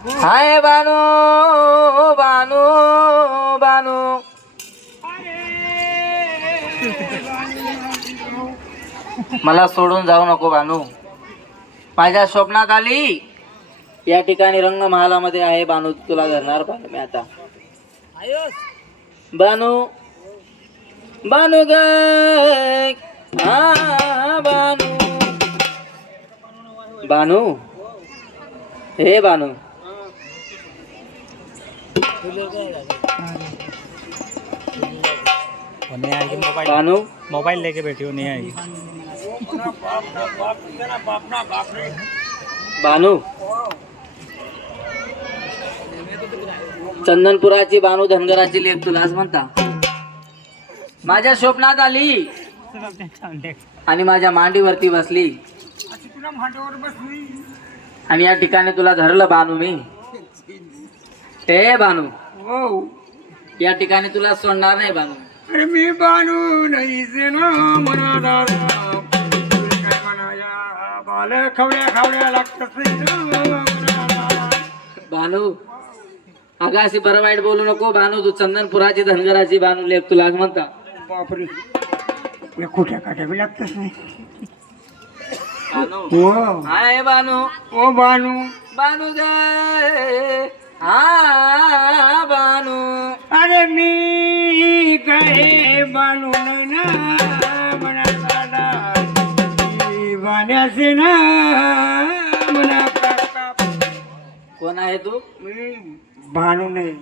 हाय बानू बानू बानू मला सोडून जाऊ नको बानू. माझ्या स्वप्नात आली. या ठिकाणी रंगमहालामध्ये आहे बानू. तुला धरणार बानू मी आता. बानू बानू ग बानू बानू हे बानू बानू मोबाइल लेके बैठी हो, नहीं आएगी। बानू चंदनपुराची बानू धनगराची लेख तुला आज म्हणता. माझ्या स्वप्नात आली आणि माझ्या मांडीवरती बसली आणि या ठिकाणी तुला धरलं बानू मी. हे बानू या ठिकाणी तुला सोडणार नाही बानू. अरे मी बानू नाही ना म्हणा दादा काय म्हणाया बाल खवड्या खावड्या लागतात बानू अगं अशी बरं वाईट बोलू नको बानू. तू चंदनपुराची धनगराची बानू लेख तुला आज म्हणता. बापरे या खोट्या काट्या बी लागतच नाही. बानू हो हाय बानू ओ बानू बानू ग हा बानू. अरे मी काय बानू ना म्हणा दादा बाण्याचे ना म्हणा काका. कोण आहे तू? मी बानू नाही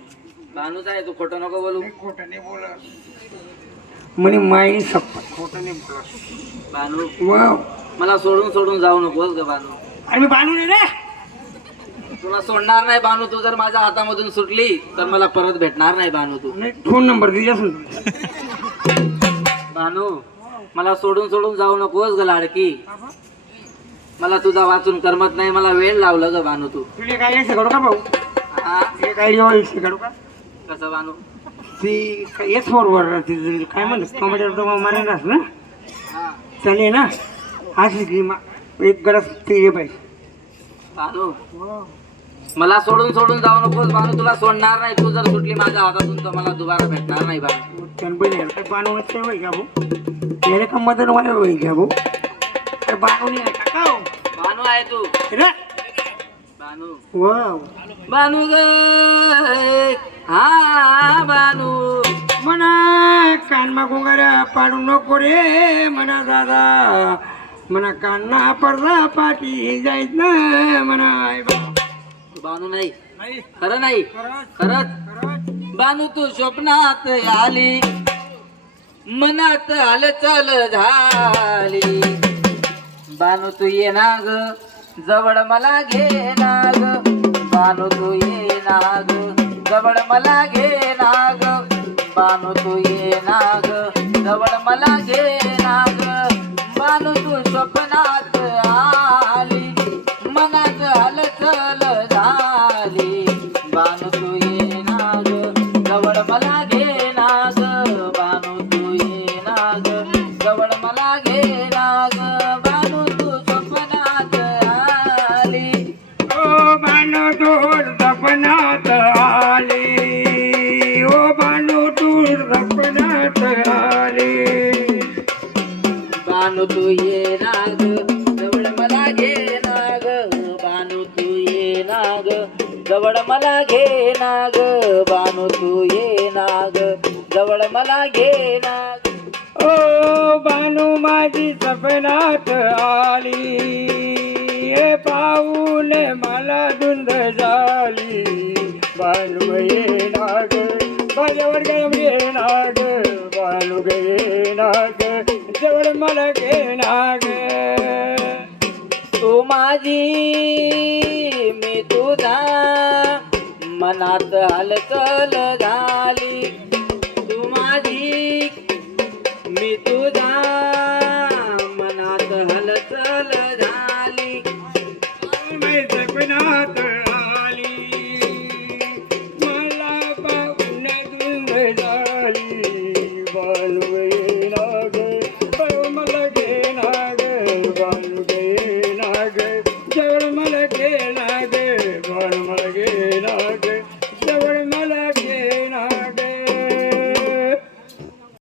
बानूच आहे तू. खोटं नको बोलू. खोटं नाही बोलत म्हणे माई सप्पत खोटं नाही बोलत. बानू वाव मला सोडून सोडून जाऊ नकोस ग बानू. अरे मी बानू नाही रे. तुला सोडणार नाही बानू. तू जर माझ्या हातामधून सुटली तर मला परत भेटणार नाही बानू. तू नाही फोन नंबर दिला बानू मला सोडून सोडून जाऊ नकोस ग लाडकी. मला तुझा वाचून करमत नाही. मला वेळ लावलं ग बानू तू. तुला काय शिकाडू का भाऊ? हा एक आयडिया शिकाडू का? कसं बानू? ती येच बरोबर ती काय म्हणत टोमॅटो मारेनास ना हा चालेल ना. अशी की एक गरज ते हे पाहिजे. बानू मला सोडून सोडून जाऊ नकोस बानू. तुला सोडणार नाही. तू जर सुटली माझ्या हातातून तर मला दुबारा भेटणार नाही बानू. त्यानं काय बानवून काय वय घ्या भाऊ याला का मदन वाय वय घ्या भाऊ. काय बानवून आहे का हो? बानू आहे तू. रे बानू वाव बानू ग हा बानू. म्हणा कानमा गुंगाऱ्या पाडू नको रे म्हणा दादा म्हणा कान्ना पडदा पाठी जायच ना म्हणा. तू बानू नाही. खरं नाही. खरंच बानू तू स्वप्नात आली मनात हालचाल झाली. बानू तू ये ना ग जवळ मला घे ना ग. बानू तू ये ना ग जवळ मला घे ना ग. बानू तू ये ना ग जवळ मला घे ना ग. बानू तू स्वप्नात आली मनात हालचाल झाली. बानू तू ये ना ग जवळ मला घे ना ग. बानू तू ये ना ग जवळ मला घे ना ग. बानू तू स्वप्नात आली. ओ बानू तू सपनात आली. ओ बानू तू सपनात आली. बानू तू ये ना ग जवळ मला घे ना ग. बानू तू ये ना ग जवळ मला घे ना ग. बानू तू ये ना ग जवळ मला घे ना ग. ओ बानू माझी सपनात आली. हे पाहून मला धुंद झाली. बानू ये नाग माझ्यावर ये नाग. बानू गे नाग जवळ मला घे नाग. तू माझी मी तुझा मनात हालचाल झाली. तू माझी मी तुझा मनात हालचाल झाली. माझी सपनात आली. मला पाहून धुंद झाली. बानू गे नाग मला घे नाग. बानू गे नाग जवळ मला घे नाग. बानू मला घे ग